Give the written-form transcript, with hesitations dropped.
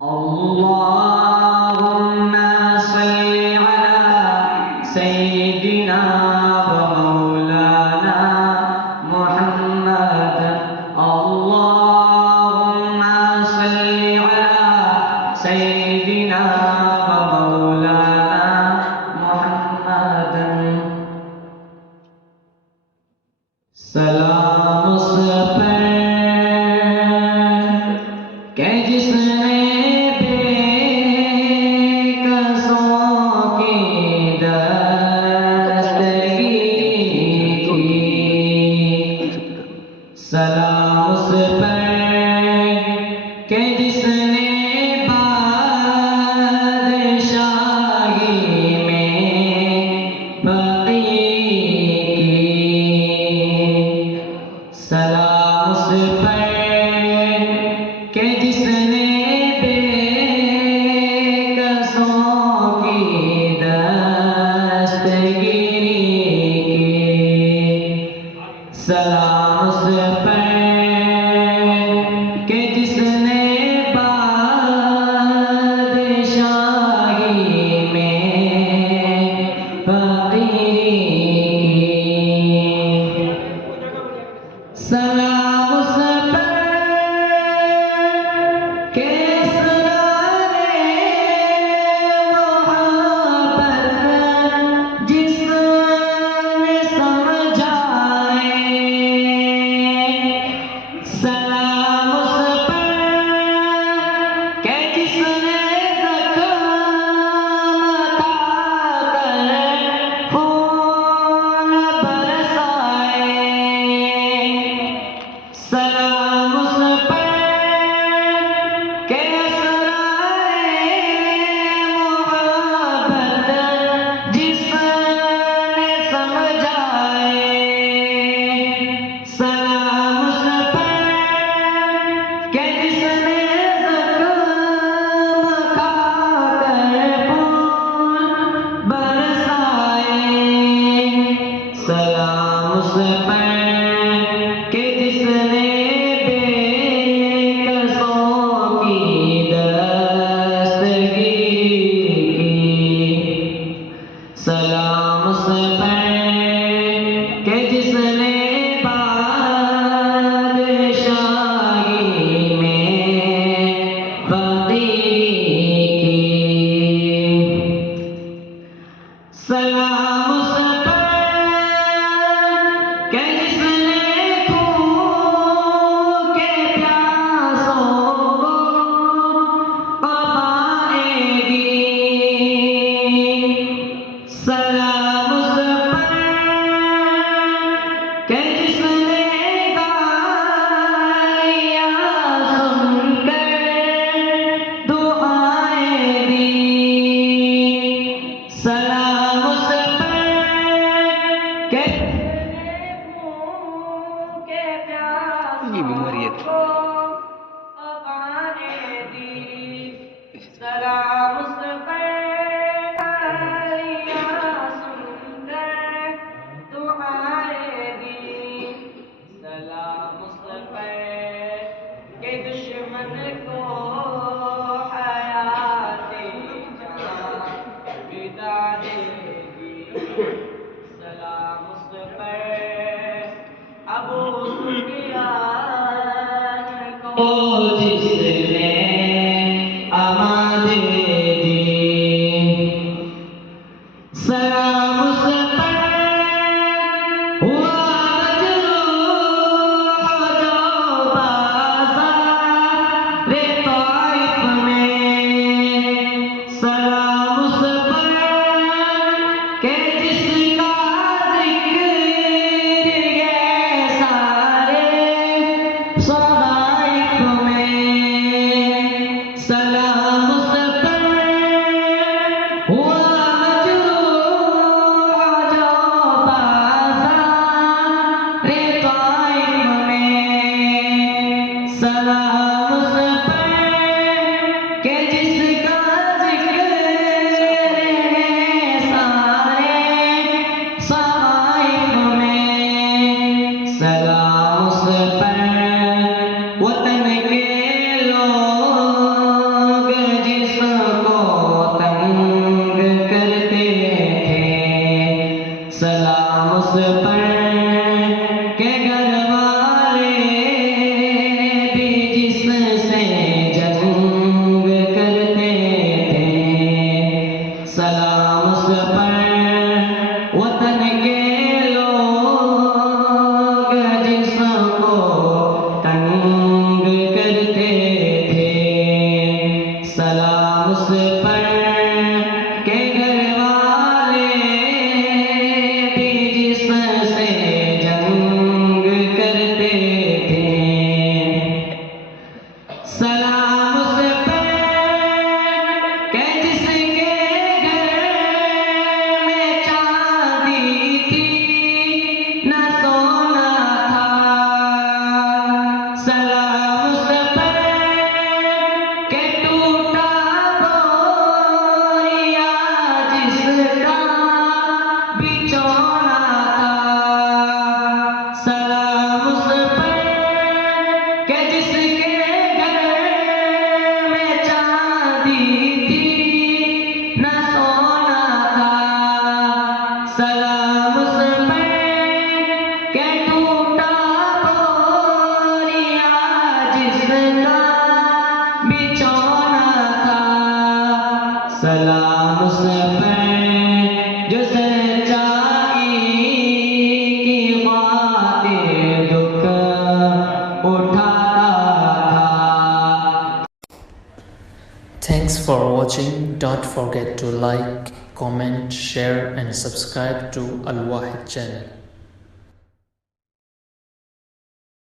अल्लाहुम्मा सल्लि अला सय्यिदिना व मौलाना मुहम्मद। अल्लाहुम्मा सल्लि अला सय्यिदिना व मौलाना मुहम्मद। सलाम उस पर के जिसने सलाम उस पर के जिसने बादशाही में फकीर की। सलाम उस पर के जिसने बेकसों की दस्तगिरी की। सलाम उस पर के जिसने बादशाही में फकीरी की। सलाम उस पर के इसरारे मोहब्बत जिसने समझाए। सलाम उस पर के जिसने ज़ख़्म ताकर खून बरसाए। सलाम उस पर के असरारे मोहब्बत जिसने समझाए। सलाम उस पर के जिसने ज़ख़्म खाकर खून बरसाए। सलाम उस पर के जिसने बेकसों की Thanks for watching. Don't forget to like, comment, share and subscribe to Al Wahid channel.